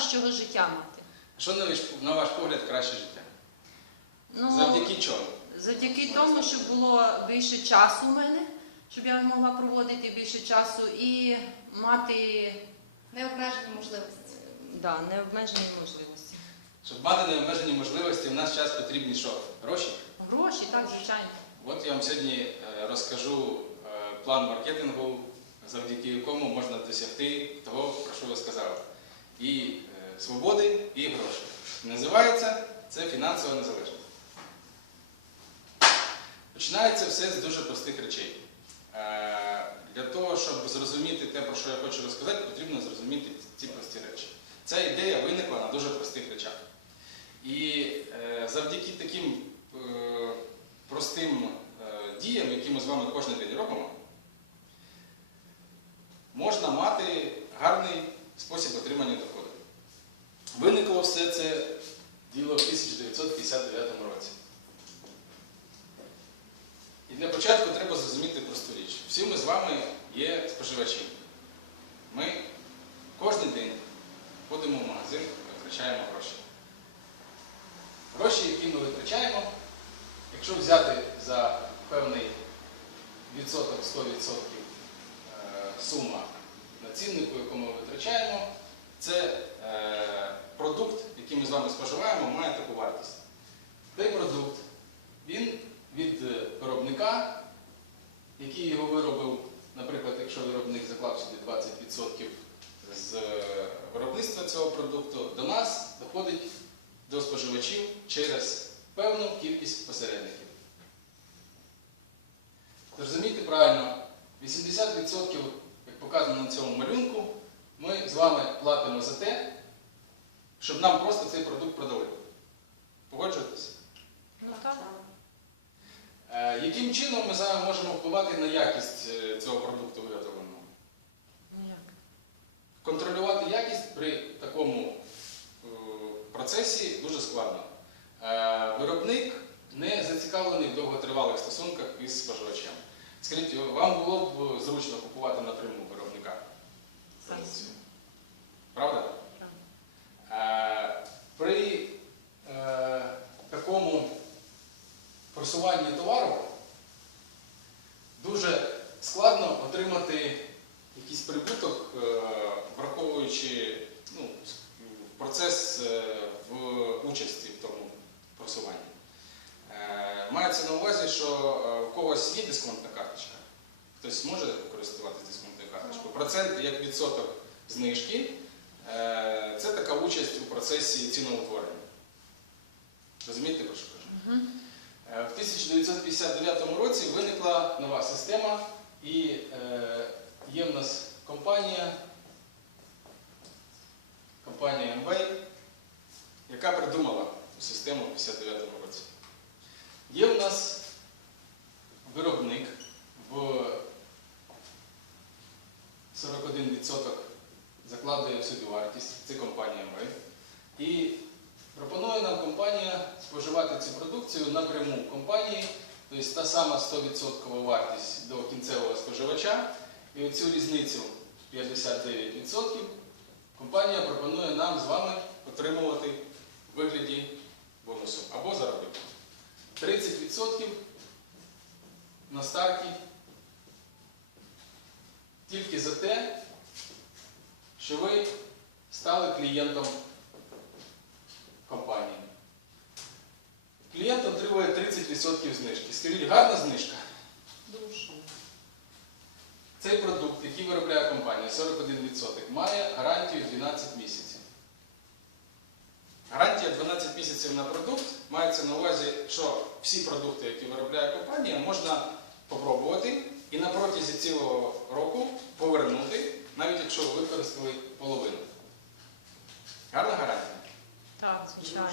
кращого життя мати. Що на ваш, погляд краще життя? Ну, Завдяки чому? завдяки тому, щоб було більше часу в мене, щоб я могла проводити більше часу і мати Необмежені можливості. да, необмежені можливості. Щоб мати необмежені можливості, в наш час потрібні що? Гроші? Гроші, так, звичайно. От я вам сьогодні е, розкажу е, план маркетингу, завдяки якому можна досягти того, про що ви сказали. І свободи, і грошей. Називається це фінансова незалежність. Починається все з дуже простих речей. Е, Для того, щоб зрозуміти те, про що я хочу розказати, потрібно зрозуміти ці прості речі. Ця ідея виникла на дуже простих речах. І е, завдяки таким е, простим діям, які ми з вами кожен день робимо, можна мати гарний спосіб отримання доходу. Виникло все це діло в 1959 році. І для початку треба зрозуміти просту річ. Всі ми з вами є споживачі. Ми кожен день ходимо в магазин, витрачаємо гроші. Гроші, які ми витрачаємо, якщо взяти за певний відсоток 100% е, сума на ціннику, яку ми витрачаємо, це е, продукт, який ми з вами споживаємо, має таку вартість. Цей продукт, він від е, виробника, який його виробив, наприклад, якщо виробник заклав сюди 20% з е, виробництва цього продукту, до нас доходить до споживачів через певну кількість посередників. Зрозумійте правильно, 80%, як показано на цьому малюнку, ми з вами платимо за те, щоб нам просто цей продукт продали. Погоджуєтесь? Ну, так. Е, Яким чином ми з вами можемо впливати на якість е, цього продукту виготовленого? Ну. Контролювати якість при такому процесі дуже складно. Е, Виробник не зацікавлений в довготривалих стосунках із споживачем. Скажіть, вам було б зручно купувати напряму виробника? Правда? Е, При е, такому просуванні товару дуже складно отримати якийсь прибуток, враховуючи ну, процес е, в участі в тому просуванні. Е, Мається на увазі, що е, у когось є дисконтна карточка, хтось може користуватися дисконтною карточкою. Процент як відсоток знижки це така участь у процесі ціноутворення. Розумієте, про що кажу? В 1959 році виникла нова система, і є в нас компанія, компанія Amway, яка придумала цю систему в 59 році. Є в нас виробник в 41% закладує в собі вартість, це компанія Amway. І пропонує нам компанія споживати цю продукцію напряму компанії, тобто та сама 100% вартість до кінцевого споживача. І оцю різницю 59% компанія пропонує нам з вами отримувати в вигляді бонусу або заробітку. 30% на старті тільки за те, що ви стали клієнтом компанії. Клієнт отримує 30% знижки. Скажіть, гарна знижка? Дуже. Цей продукт, який виробляє компанія, 41%, має гарантію 12 місяців. Гарантія 12 місяців на продукт мається на увазі, що всі продукти, які виробляє компанія, можна попробувати і на протязі цілого року повернути, навіть якщо ви використали половину. Гарна гарантія. Так, звичайно.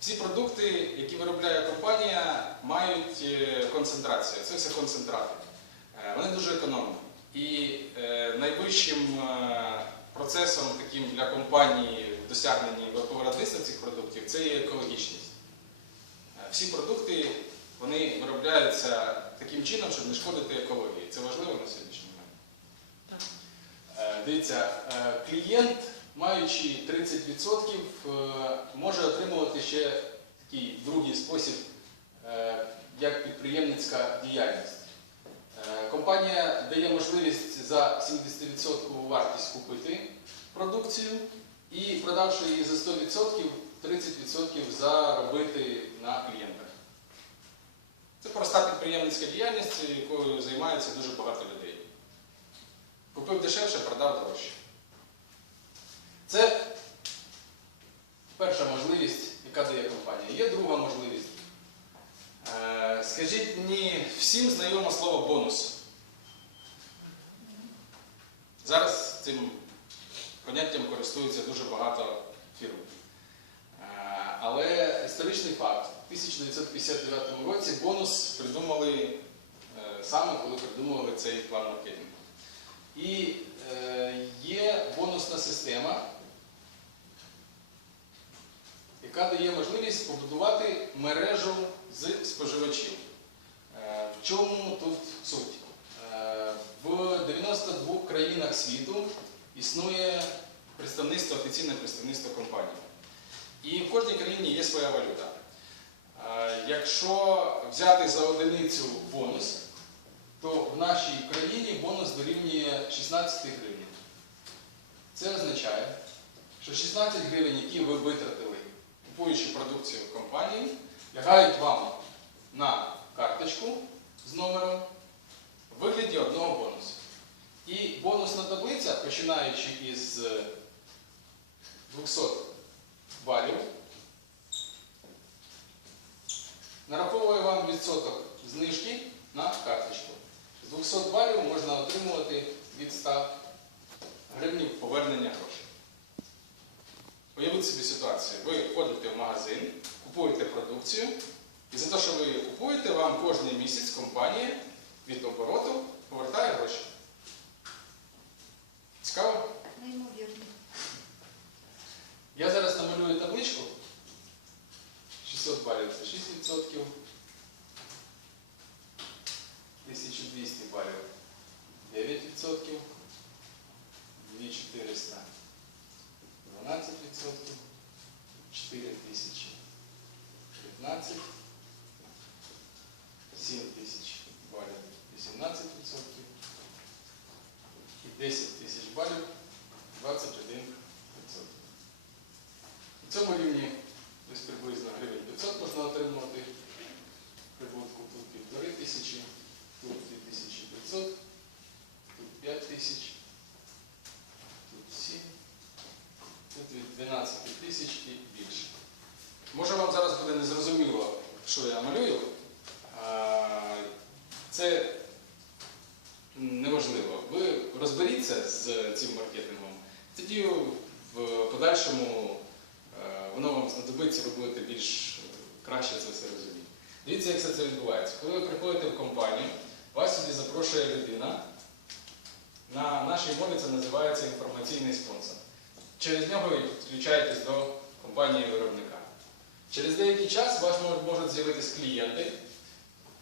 Всі продукти, які виробляє компанія, мають е, концентрацію. Це все концентрати. Е, Вони дуже економні. І е, найвищим е, процесом таким для компанії досягненні в виробництва цих продуктів, це є екологічність. Всі продукти вони виробляються таким чином, щоб не шкодити екології. Це важливо на сьогоднішній момент. Дивіться, клієнт, маючи 30%, е, може отримувати ще такий другий спосіб, як підприємницька діяльність. Можливість за 70% вартість купити продукцію і продавши її за 100%, 30% заробити на клієнтах. Це проста підприємницька діяльність, якою займається дуже багато людей. Купив дешевше, продав дорожче. Це перша можливість, яка дає компанія. Є друга можливість. Е, Скажіть мені, всім знайоме слово бонус. Зараз цим поняттям користується дуже багато фірм. Е, Але історичний факт. В 1959 році бонус придумали е, саме, коли придумували цей план маркетингу. І е, є бонусна система, яка дає можливість побудувати мережу з споживачів. В чому тут суть? В 92 країнах світу існує представництво, офіційне представництво компанії. І в кожній країні є своя валюта. Якщо взяти за одиницю бонус, то в нашій країні бонус дорівнює 16 гривень. Це означає, що 16 гривень, які ви витратили, купуючи продукцію компанії, лягають вам на карточку з номером вигляді одного бонусу. І бонусна таблиця, починаючи із 200 балів, нараховує вам відсоток знижки на карточку. З 200 балів можна отримувати від 100 гривень повернення грошей. Уявіть собі ситуацію. Ви ходите в магазин, купуєте продукцію, і за те, що ви її купуєте, вам кожен місяць компанія від обороту повертає гроші. Цікаво? Неймовірно. Я зараз намалюю табличку. 600 балів це 6%. 1200 балів 9%. 2400 12%. 4000 15. 7000 балів 18%. І 10 тисяч балів 21%. На цьому рівні десь приблизно гривень 500 можна отримувати прибутку. Тут півтори тисячі, тут 2500, тут 5 тисяч, тут 7, тут від 12 тисяч і більше. Може вам зараз буде незрозуміло, що я малюю. Це неважливо. Ви розберіться з цим маркетингом, тоді в подальшому е, воно вам знадобиться, ви будете більш е, краще це все розуміти. Дивіться, як все це відбувається. Коли ви приходите в компанію, вас сюди запрошує людина. На нашій мові це називається інформаційний спонсор. Через нього ви підключаєтесь до компанії виробника. Через деякий час у вас можуть- з'явитись клієнти,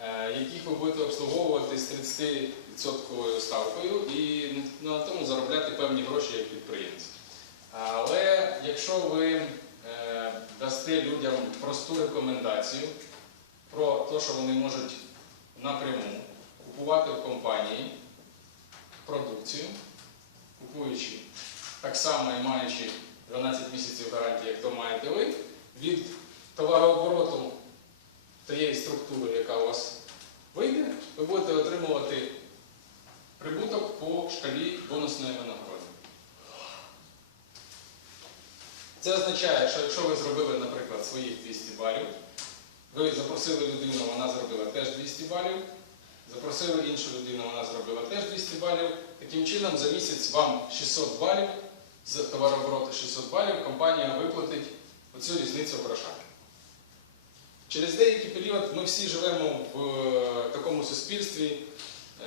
е, яких ви будете обслуговувати з 30% ставкою і на тому заробляти певні гроші як підприємці. Але якщо ви е, дасте людям просту рекомендацію про те, що вони можуть напряму купувати в компанії продукцію, купуючи так само і маючи 12 місяців гарантії, як то маєте ви, від товарообороту тієї структури, яка у вас вийде, ви будете отримувати прибуток по шкалі бонусної винагороди. Це означає, що якщо ви зробили, наприклад, своїх 200 балів, ви запросили людину, вона зробила теж 200 балів, запросили іншу людину, вона зробила теж 200 балів. Таким чином, за місяць вам 600 балів, з товарообороту 600 балів, компанія виплатить оцю різницю в грошах. Через деякий період ми всі живемо в е, такому суспільстві,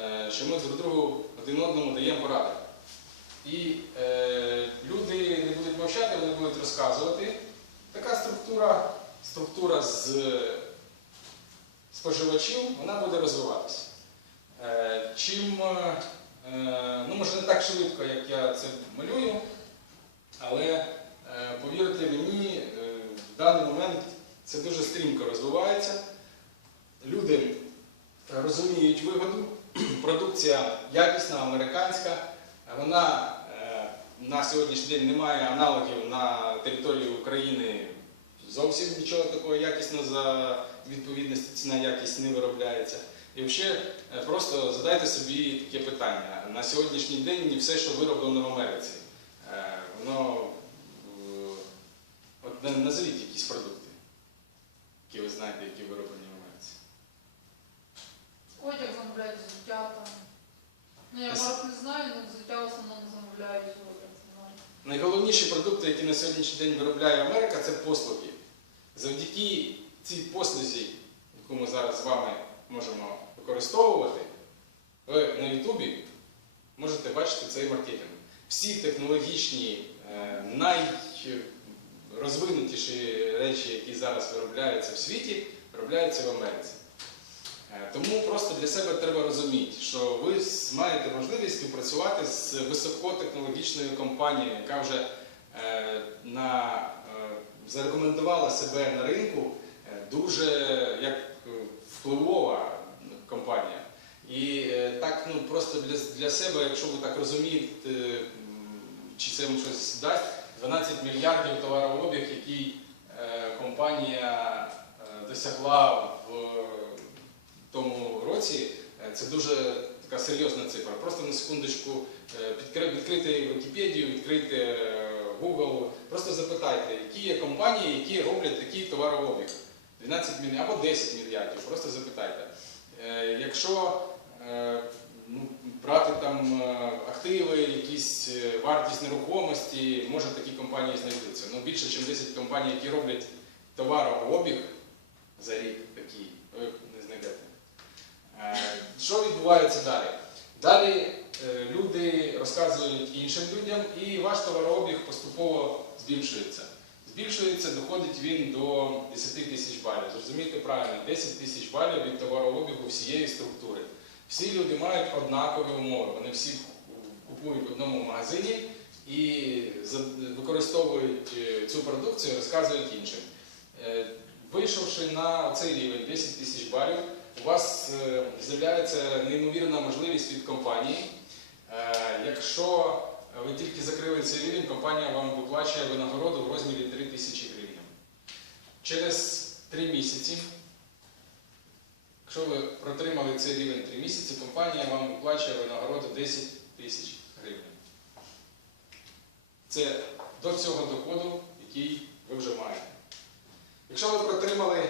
е, що ми друг другу один одному даємо поради. І е, люди не будуть мовчати, вони будуть розказувати. Така структура, структура з споживачів, вона буде розвиватися. Е, Чим, е, ну може не так швидко, як я це малюю, але е, повірте мені, е, в даний момент це дуже стрімко розвивається. Люди розуміють вигоду, продукція якісна, американська, вона е, на сьогоднішній день не має аналогів на території України. Зовсім нічого такого якісного за відповідності ціна якість не виробляється. І взагалі е, просто задайте собі таке питання. На сьогоднішній день все, що вироблено в Америці, е, воно е, от на- назвіть якісь продукти, які ви знаєте, які вироблені в Америці. Одяг замовляють взуття там. Ну я марок не знаю, але взуття в основному замовляють одяг. Найголовніші продукти, які на сьогоднішній день виробляє Америка, це послуги. Завдяки цій послузі, яку ми зараз з вами можемо використовувати, ви на Ютубі можете бачити цей маркетинг. Всі технологічні, е, найрозвинутіші речі, які зараз виробляються в світі, виробляються в Америці. Е, Тому просто для себе треба розуміти, що ви маєте можливість співпрацювати з високотехнологічною компанією, яка вже е, на, е, зарекомендувала себе на ринку дуже як впливова компанія. І так ну, просто для, для себе, якщо ви так розумієте, чи це вам щось дасть, 12 мільярдів товарообіг, який е, компанія е, досягла в тому році, е, це дуже така серйозна цифра. Просто на секундочку відкрити Вікіпедію, відкрити Google, просто запитайте, які є компанії, які роблять такий товарообіг. 12 мільярдів або 10 мільярдів, просто запитайте. Якщо ну, брати там е, активи, якісь е, вартість нерухомості, може такі компанії знайдуться. Ну, більше, ніж 10 компаній, які роблять товарообіг за рік такий, ви не знайдете. Е, Що відбувається далі? Далі люди розказують іншим людям, і ваш товарообіг поступово збільшується. Збільшується, доходить він до 10 тисяч балів. Зрозумійте правильно, 10 тисяч балів від товарообігу всієї структури. Всі люди мають однакові умови. Вони всі купують в одному магазині і використовують е, цю продукцію, розказують іншим. Е, Вийшовши на цей рівень 10 тисяч балів, у вас е, з'являється неймовірна можливість від компанії. Якщо ви тільки закрили цей рівень, компанія вам виплачує винагороду в розмірі 3 тисячі гривень. Через 3 місяці, якщо ви протримали цей рівень 3 місяці, компанія вам виплачує винагороду 10 тисяч гривень. Це до цього доходу, який ви вже маєте. Якщо ви протримали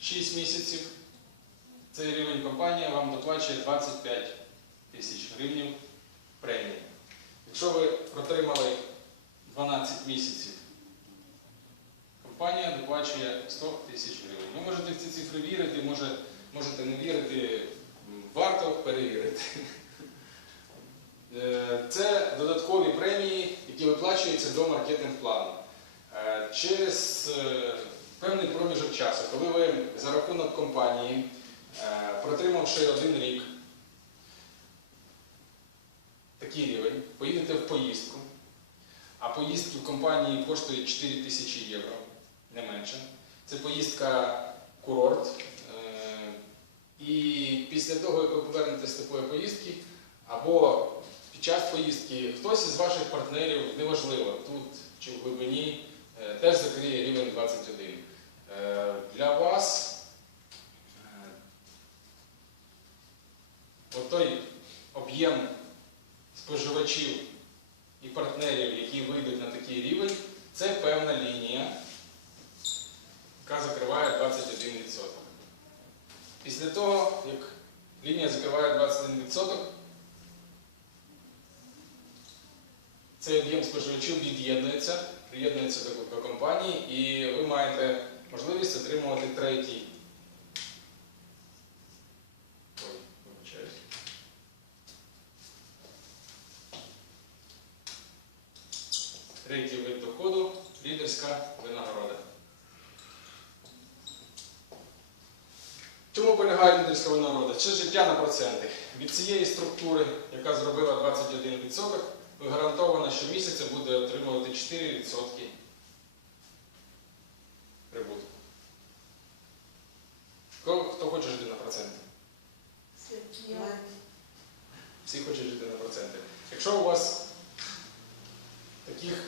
6 місяців, цей рівень компанія вам доплачує 25 тисяч гривень премії. Якщо ви протримали 12 місяців, компанія доплачує 100 тисяч гривень. Ви можете в ці цифри вірити, може, можете не вірити, варто перевірити. Е, Це додаткові премії, які виплачуються до маркетинг-плану. Е, Через е, певний проміжок часу, коли ви за рахунок компанії, протримавши один рік, такий рівень, поїдете в поїздку, а поїздки в компанії коштують 4 тисячі євро, не менше. Це поїздка курорт. І після того, як ви повернетеся з такої поїздки, або під час поїздки хтось із ваших партнерів, неважливо, тут чи в глибині, е, теж закриє рівень 21. Е, Для вас е, отой об'єм споживачів і партнерів, які вийдуть на такий рівень, це певна лінія, яка закриває 21%. Після того, як лінія закриває 21%, цей об'єм споживачів від'єднується, приєднується до, компанії, і ви маєте можливість отримувати третій. Ой, вибачаюсь. Третій вид доходу лідерський. лідерська винагорода. Чому полягає лідерська винагорода? Це життя на проценти. Від цієї структури, яка зробила 21%, ви гарантовано щомісяця буде отримувати 4% прибутку. Хто хоче жити на проценти? Всі хочуть жити на проценти. Якщо у вас таких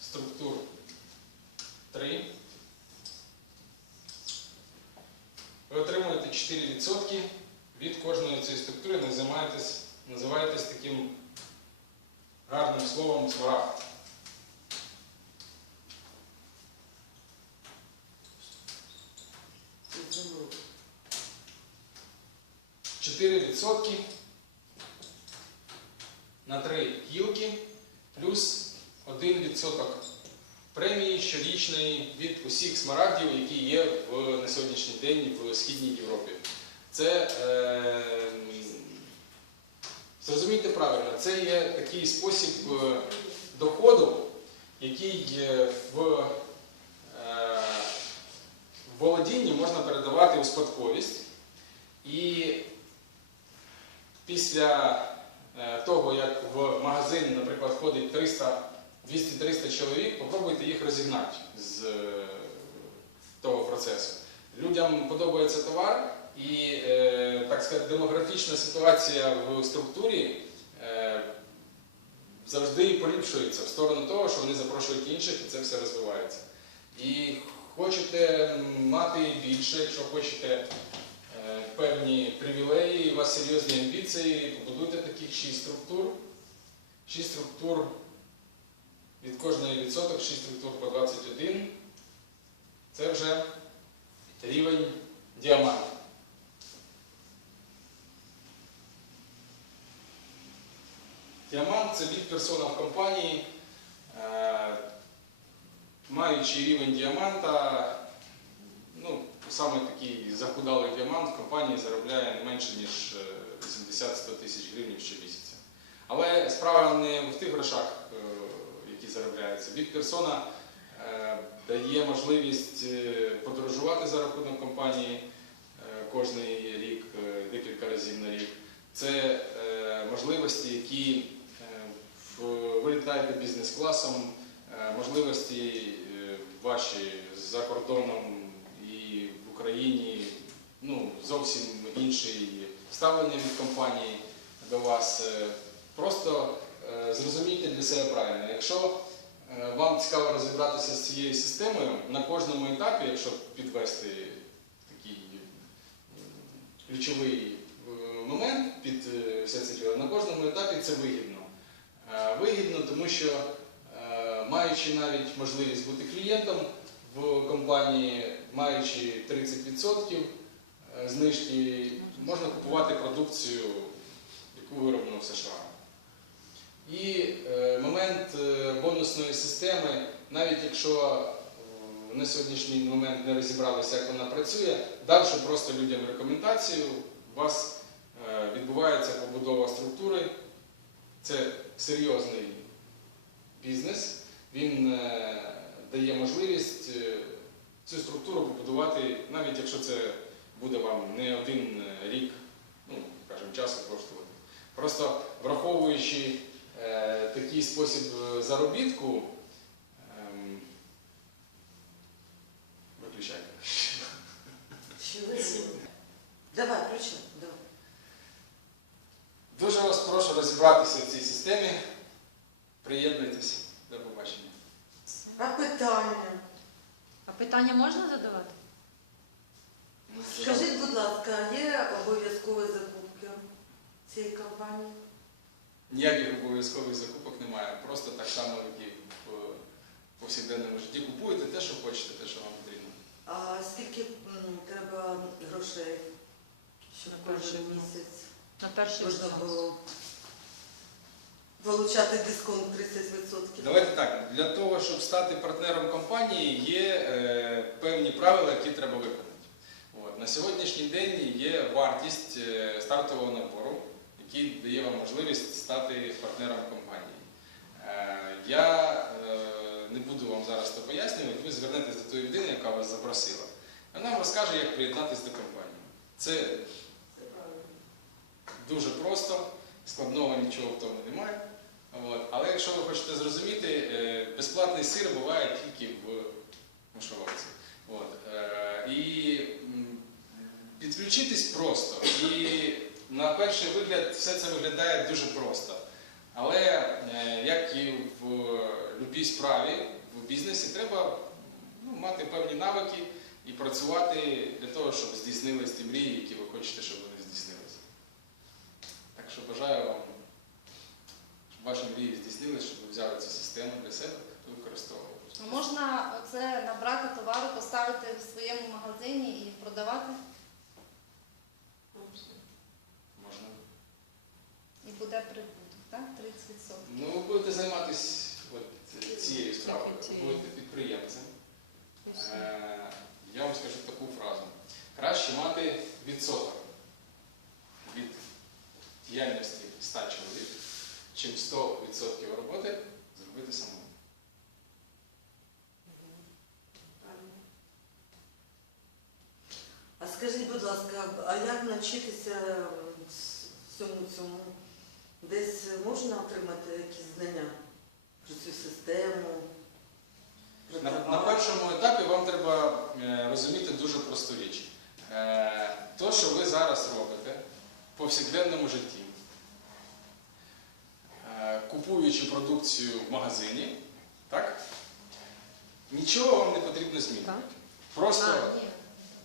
структур три, ви отримуєте 4% від кожної цієї структури, називаєтесь, називаєтесь таким гарним словом смарагд. Чотири відсотки на три гілки плюс 1% премії щорічної від усіх смарагдів, які є в, на сьогоднішній день в Східній Європі. Це е, зрозумійте правильно, це є такий спосіб е, доходу, який в, е, володінні можна передавати у спадковість. І після е, того, як в магазин, наприклад, входить 300, 200-300 чоловік, попробуйте їх розігнати з е, того процесу. Людям подобається товар, і е, так сказати, демографічна ситуація в структурі е, завжди поліпшується в сторону того, що вони запрошують інших і це все розвивається. І хочете мати більше, якщо хочете е, певні привілеї, у вас серйозні амбіції, побудуйте таких 6 структур. 6 структур від кожної відсоток, 6 структур по 21. Це вже рівень діамант. Діамант це від персона в компанії, е, маючи рівень діаманта, ну, саме такий захудалий діамант в компанії заробляє не менше, ніж е, 80-100 тисяч гривень щомісяця. Але справа не в тих грошах, е, які заробляються. Від персона е, дає можливість е, подорожувати за рахунок компанії е, кожний рік, е, декілька разів на рік. Це е, можливості, які е, ви літаєте бізнес-класом, е, можливості е, ваші за кордоном і в Україні ну, зовсім інший ставлення від компанії до вас. Е, Просто е, зрозумійте для себе правильно. Якщо е, вам цікаво розібратися з цією системою, на кожному етапі, якщо підвести такий ключовий е, момент під е, все це діло, на кожному етапі це вигідно. Е, Вигідно, тому що е, маючи навіть можливість бути клієнтом в компанії, маючи 30% е, знижки, можна купувати продукцію, яку вироблено в США. І е, момент е, бонусної системи, навіть якщо е, на сьогоднішній момент не розібралися, як вона працює, давши просто людям рекомендацію, у вас відбувається побудова структури. Це серйозний бізнес. Він дає можливість цю структуру побудувати, навіть якщо це буде вам не один рік, ну, скажімо, часу коштувати. Просто враховуючи такий спосіб е, заробітку, ем, виключайте. Давай, включи. Давай. Дуже вас прошу розібратися в цій системі. Приєднуйтесь. До побачення. А питання? А питання можна задавати? Скажіть, будь ласка, є обов'язкові закупки цієї компанії? Ніяких обов'язкових закупок немає. Просто так само, як і в повсякденному житті. Купуєте те, що хочете, те, що вам потрібно. А скільки м, треба грошей, щоб На перший кожен місяць На перший можна взнос. було отримати дисконт 30%? Давайте так. Для того, щоб стати партнером компанії, є е, певні правила, які треба виконати. От. На сьогоднішній день є вартість е, стартового набору, який дає вам можливість стати партнером компанії. Е, я е, не буду звернетесь до тої людини, яка вас запросила. Вона вам розкаже, як приєднатися до компанії. Це Це. Дуже просто, складного нічого в тому немає. От. Але якщо ви хочете зрозуміти, е, безплатний сир буває тільки в мишоловці. Е, І підключитись просто. І на перший вигляд все це виглядає дуже просто. Але е, як і в будь-якій справі, в бізнесі, треба ну, мати певні навики і працювати для того, щоб здійснились ті мрії, які ви хочете, щоб вони здійснилися. Так що бажаю вам, щоб ваші мрії здійснилися, щоб ви взяли цю систему для себе і використовували. Можна це набрати товару, поставити в своєму магазині і продавати, Можна. і буде прибуток, так? 30%. Ну, ви будете займатися от цією справою, ви будете підприємцем. Е, Я вам скажу таку фразу. Краще мати відсоток від діяльності 100 чоловік, чим 100% роботи зробити самому. Правильно. А скажіть, будь ласка, а як навчитися всьому цьому? Десь можна отримати якісь знання про цю систему? про На, на першому етапі вам треба е, розуміти дуже просту річ. Е, То, що ви зараз робите в повсякденному житті, е, купуючи продукцію в магазині, так? нічого вам не потрібно змінити. Просто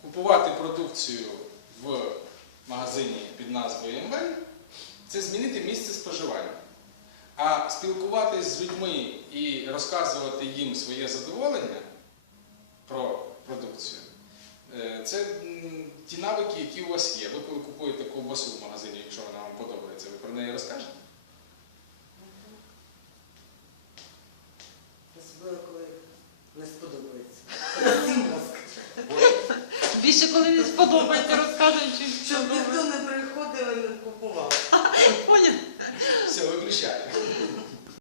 купувати продукцію в магазині під назвою МВ це змінити місце споживання. А спілкуватись з людьми і розказувати їм своє задоволення про продукцію е, це ті навики, які у вас є. Ви коли купуєте ковбасу в магазині, якщо вона вам подобається, ви про неї розкажете? Більше коли не сподобається, розказуючи, Щоб ніхто не приходив і не купував. Поняв? Все, виключаємо.